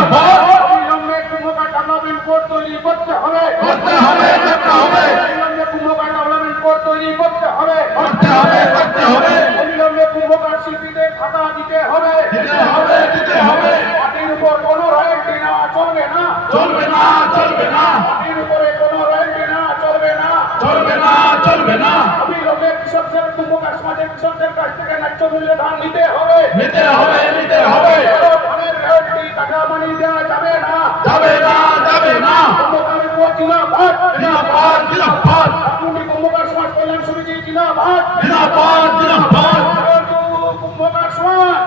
অবিলম্বে কুম্ভকার development board তৈরি করতে হবে। অবিলম্বে কুম্ভকার ডেভেলপমেন্ট বোর্ড তৈরি করতে হবে। অবিলম্বে কুম্ভকার শিল্পীদের ভাতা দিতে হবে। মাটির উপর কোনো রয়্যালটি নেওয়া চলবে না। মাটির উপরে কোনো রয়্যালটি নেওয়া চলবে না। অবিলম্বে কৃষকদের কুম্ভকার সমাজের কৃষকদের কাছ থেকে ন্যায্য মূল্যে ধান নিতে হবে। ধানের রয়্যালটি টাকা মানি দেওয়া যাবে না। কুম্ভকারের উপর জিন্দাবাদ। কুম্ভকার সমাজ কল্যাণ সমিতি জিন্দাবাদ। কুম্ভকার সমাজ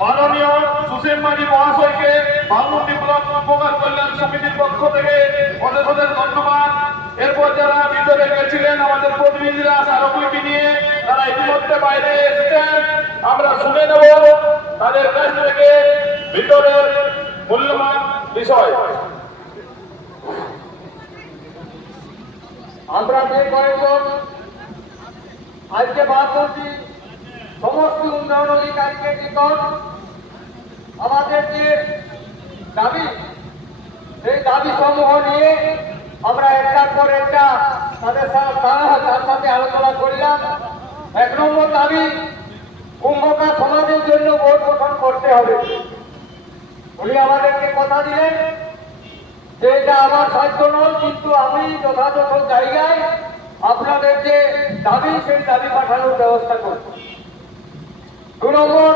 মাননীয় সুশীল মাঝি মহাশয়কে বামুন্ডি ব্লক কুম্ভকার কল্যাণ সমিতির পক্ষ থেকে অনেক ধন্যবাদ। এরপর যারা ভিতরে গেছিলেন আমাদের প্রতিনিধিরা স্মারকলিপি নিয়ে, তারা ইতিমধ্যে বাইরে এসেছেন। আমরা শুনে নেব তাদের কাছ থেকে ভিতরের মূল্যবান বিষয়। আমরা যে কয়েকজন আজকে বাদ করছি সমস্ত উন্নয়ন অধিকারীকে নিকট আমাদের যে দাবি, সেই দাবি সমূহ নিয়ে আমরা একটার পর একটা তার সাথে আলোচনা করলাম। 1 নম্বর দাবি, কুম্ভকার সমাজের জন্য ভোট গঠন করতে হবে। উনি আমাদেরকে কথা দিলেন যে এটা আমার সাধ্য নয়, কিন্তু আমি যথাযথ জায়গায় আপনাদের যে দাবি সেই দাবি পাঠানোর ব্যবস্থা করব। 2 নম্বর,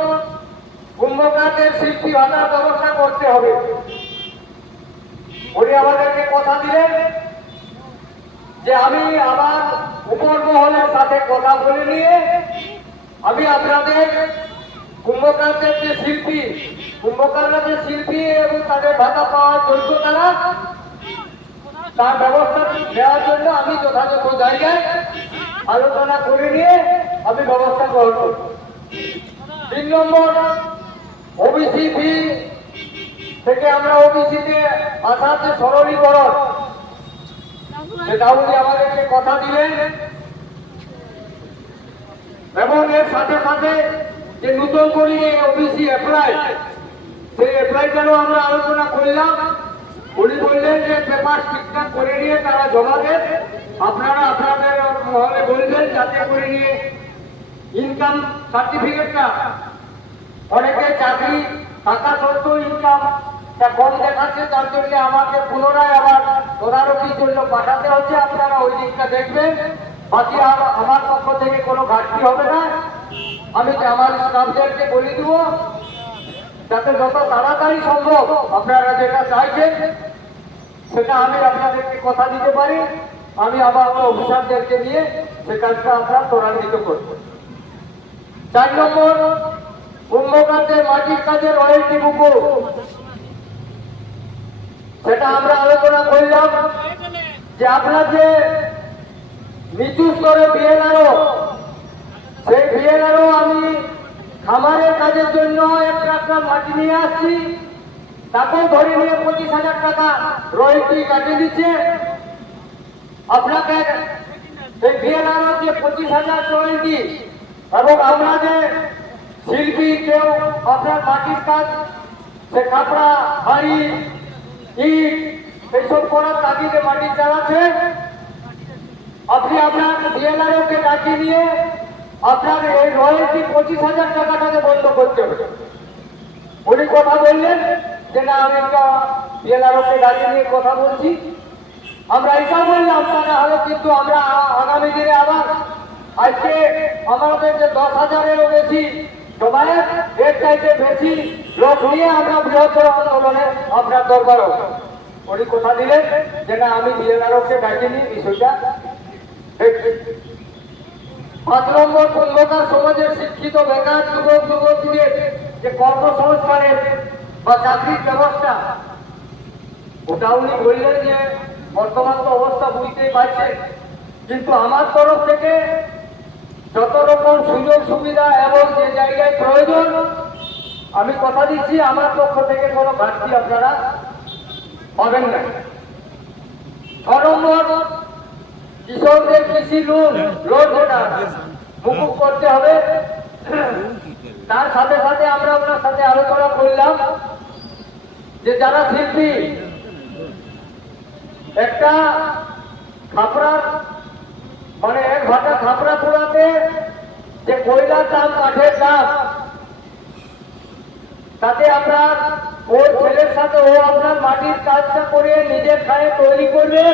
কুম্ভকারদের শিল্পী ভাতার ব্যবস্থা করতে হবে। উনি আমাদেরকে কথা দিলেন যে আমি আমার উপর মহলের সাথে কথা বলে নিয়ে আমি আপনাদের কুম্ভকারদের যে শিল্পী, কুম্ভকাররা যে শিল্পী এবং তাদের ভাতা পাওয়ার যোগ্য তার ব্যবস্থা নেওয়ার জন্য আমি যথাযথ জায়গায় আলোচনা করে নিয়ে আমি ব্যবস্থা গ্রহণ করব। 3 নম্বর, ওবিসি ফি থেকে আমরা ওবিসিতে আসার যে সরলীকরণ, সেটা উনি আমাদেরকে কথা দিলেন। এবং এর সাথে সাথে যে নতুন করে ওবিসি অ্যাপ্লাই, সেই অ্যাপ্লাইটারও আমরা আলোচনা করলাম। উনি বললেন যে পেপার ঠিকঠাক করে নিয়ে তারা জমা দেন, আপনারা আপনাদের মহলে বলবেন যাতে করে নিয়ে ইনকাম সার্টিফিকেটটা, অনেকে চাকরি থাকা সত্ত্বেও ইনকামটা কম দেখাচ্ছে, তার জন্য আমাকে পুনরায় আবার তদারকির জন্য পাঠাতে হচ্ছে। আপনারা ওই দিকটা দেখবেন। বাকি আমার পক্ষ থেকে কোনো ঘাটতি হবে না। আমি আমার স্টাফদেরকে বলে দেব যাতে যত তাড়াতাড়ি সম্ভব আপনারা যেটা চাইছেন সেটা আমি আপনাদেরকে কথা দিতে পারি। আমি আবার আমার অফিসারদেরকে নিয়ে সে কাজটা আমরা ত্বরান্বিত করব। 4 নম্বর, কুম্ভকারদের মাটির কাজের রয়্যালটি মুকুব, সেটা আমরা আলোচনা করলাম যে আপনার যে নিচু স্তরে বিএলআরও, সেই বিএলআরও আমি খামারের কাজের জন্য একটা মাটি নিয়ে আসছি, তাকেও ধরে নিয়ে 25,000 টাকা রয়্যালটি কাটে দিচ্ছে। আপনাকে এই বিএলআরও যে 25,000 রয়্যালটি, এবং আমরা যে শিল্পী কেউ আপনার মাটির কাজ, সে কাপড়া, হাড়ি, ইট এইসব করার তাগিদে মাটি চালাচ্ছে, আপনি আপনার বিএলআরওকে ডাকিয়ে নিয়ে আপনার এই রয়্যালটি 25,000 টাকাটাকে বন্ধ করতে হবে। উনি কথা বললেন যে না, আমি একটা বিএলআরওকে ডাকিয়ে নিয়ে কথা বলছি। আমরা এটা বললাম টাকা হলে, কিন্তু আমরা আগামী দিনে আবার আজকে আমাদের যে 10,000-এরও বেশি জমায়েত, এর চাইতে বেশি লোক নিয়ে আমরা বৃহত্তর আন্দোলনে আপনার দরবার হবে। উনি কথা দিলেন যে না, আমি বিএলআরওকে ডাকিয়ে নিয়ে বিষয়টা দেখছি। 5 নম্বর, কুম্ভকার সমাজের শিক্ষিত বেকার যুবক যুবতীদের যে কর্মসংস্থানের বা চাকরির ব্যবস্থা, ওটা উনি বললেন যে বর্তমান তো অবস্থা বুঝতেই পারছেন, কিন্তু আমার তরফ থেকে যত রকম সুযোগ সুবিধা এবং যে জায়গায় প্রয়োজন আমি কথা দিচ্ছি, আমার পক্ষ থেকে কোনো ঘাটতি আপনারা পাবেন না। 6 নম্বর, কৃষকদের কৃষি লোন যেটা মুকুব করতে হবে। তার সাথে সাথে আমরা ওনার সাথে আলোচনা করলাম যে যারা শিল্পী একটা খাপড়ার মানে এক ভাটা খাপড়া পোড়াতে যে কয়লার দাম কাঠের দাম তাতে আপনার ওর ছেলের সাথে ও আপনার মাটির কাজটা করে নিজের খায়ে তৈরি করবে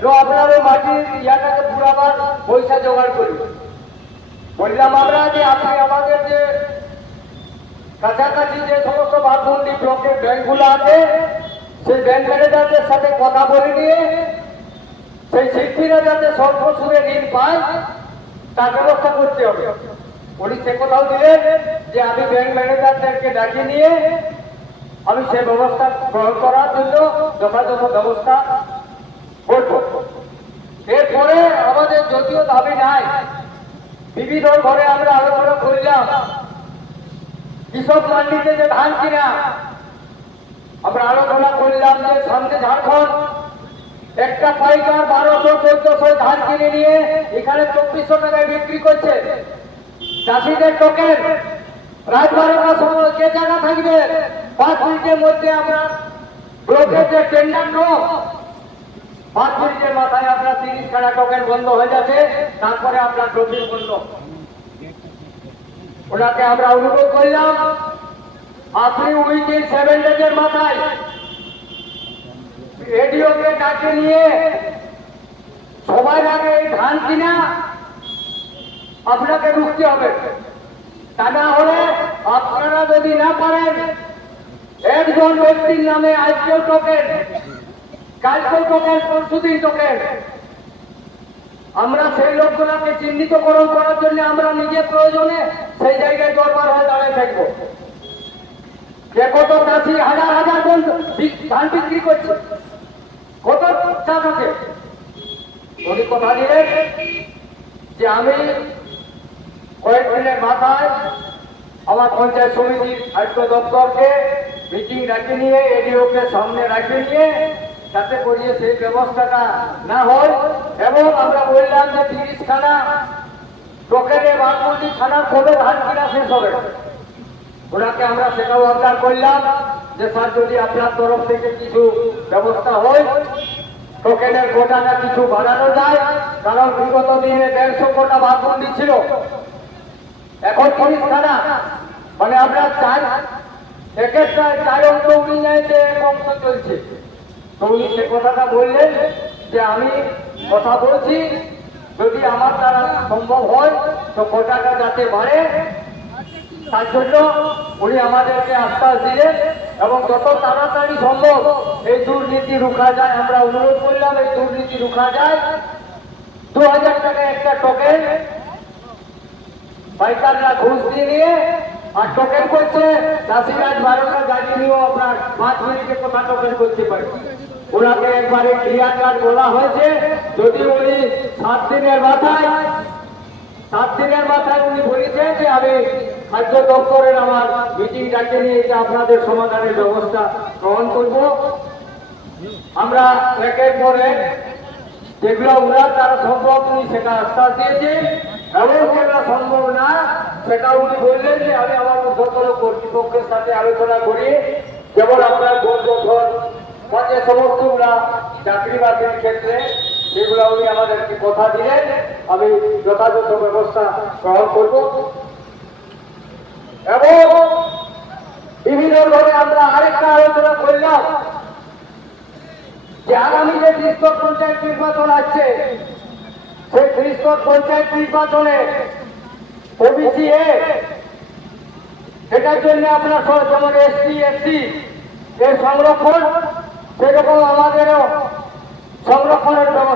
তো আপনার ওই মাটির ইয়াটাকে পুরাবার পয়সা জোগাড় করবে। বললাম আমরা যে আপনি আমাদের যে কাছাকাছি যে সমস্ত বাঘমুন্ডি ব্লকের ব্যাংকগুলো আছে সেই ব্যাংক ম্যানেজারদের সাথে কথা বলে নিয়ে সেই শিল্পীরা যাতে স্বল্প সুদে ঋণ পায় তার ব্যবস্থা করতে হবে। উনি সে কথাও দিলেন যে আমি ব্যাংক ম্যানেজারদেরকে ডাকিয়ে নিয়ে আমি সে ব্যবস্থা গ্রহণ করার জন্য যথাযথ ব্যবস্থা করব। এরপরে আমাদের যদিও দাবি নাই, বিভিন্ন ঘরে আমরা আলোচনা করলাম কৃষক মান্ডিতে যে ধান কিনা আমরা আলোচনা করলাম যে সামনে ঝাড়খণ্ড একটা পাইকার 1200-1400 ধান কিনে নিয়ে এখানে 2400 টাকায় বিক্রি করছে। চাষিদের টোকেন রাত 12টার সময় যে জায়গা থাকবে 5 মিনিটের মধ্যে আমরা ব্লকের যে টেন্ডার নো 5 মিনিটের মাথায় আপনার 30 খানা টোকেন বন্ধ হয়ে যাচ্ছে, তারপরে আপনার ড্রপিং বন্ধ। ওনাকে আমরা অনুরোধ করলাম আপনি উইদিন 7 ডেজের মাথায় রেডিওকে ডাকে নিয়ে সবাই আগে এই ধান কিনা আপনাকে রুখতে হবে। তা না হলে আপনারা যদি না পারেন একজন ব্যক্তির নামে আজকেও টোকেন, কালকেও টোকেন, পরশুদিন টোকেন, আমরা সেই লোকগুলোকে চিহ্নিতকরণ করার জন্য আমরা নিজের প্রয়োজনে সেই জায়গায় দরবার হয়ে দাঁড়িয়ে থাকবো। যে কত চাষি হাজার হাজার টন ধান বিক্রি করছে, কত চাষ আছে। উনি কথা দিলেন যে আমি কয়েকদিনের মাথায় আমার পঞ্চায়েত সমিতির খাদ্য দপ্তরকে মিটিং রাখে নিয়ে এডিওকে সামনে রাখে নিয়ে যাতে করিয়ে সেই ব্যবস্থাটা না হয়। এবং আমরা বললাম যে 30 খানা টোকেনে বাঘমুন্ডি থানার কবে ধান কিনা শেষ হবে। ওনাকে আমরা সেটাও আবদার করলাম যে স্যার যদি আপনার তরফ থেকে কিছু ব্যবস্থা হয় টোকেনের কোটাটা কিছু বাড়ানো যায়, কারণ বিগত দিনে 150 কোটা বাঘমুন্ডি ছিল, এখন 30 খানা মানে আপনার এক একটা 4 অঙ্ক উনি নেয়ছে, 1 অংশ চলছে। তো উনি সে কথাটা বললেন যে আমি কথা বলছি যদি আমার দ্বারা সম্ভব হয় তো কোটাটা যাতে বাড়ে, তার জন্য উনি আমাদেরকে আশ্বাস দিলেন এবং যত তাড়াতাড়ি সম্ভব এই দুর্নীতি রুখা যায় আমরা অনুরোধ করলাম এই দুর্নীতি রুখা যায়। 2000 টাকা একটা টোকেন পাইকাররা ঘুষ দিয়ে নিয়ে আর টোকেন করছে, চাষিরা 12টা গাড়ি নিয়েও আপনার 5 মিনিটে কোথা টোকেন করতে পারে। ওনাকে একবারে ক্লিয়ার কাট বলা হয়েছে যদি উনি 7 দিনের মাথায় উনি বলেছেন যে আমি খাদ্য দপ্তরের আমার মিটিং ডাকে নিয়ে যে আপনাদের সমাধানের ব্যবস্থা গ্রহণ করব। আমরা একের পর এক যেগুলো ওনার দ্বারা সম্ভব উনি সেটা আশ্বাস দিয়েছেন এবং যেটা সম্ভব না সেটা উনি বললেন যে আমি আমার ঊর্ধ্বতন কর্তৃপক্ষের সাথে আলোচনা করি, যেমন আপনার ভোট গঠন বা যে সমস্তগুলা চাকরি বাকরির ক্ষেত্রে সেগুলো উনি আমাদেরকে কথা দিলেন, আমি যথাযথ ব্যবস্থা গ্রহণ করব। এবং বিভিন্ন ভাবে আমরা আরেকটা আলোচনা করলাম যে আগামী যে ত্রিস্তর পঞ্চায়েত নির্বাচন আসছে সেই ত্রিস্তর পঞ্চায়েত নির্বাচনে ওবিসি সেটার জন্য আপনার যেমন এসসি এসটি এর সংরক্ষণ সেরকম আমাদেরও সংরক্ষণের ব্যবস্থা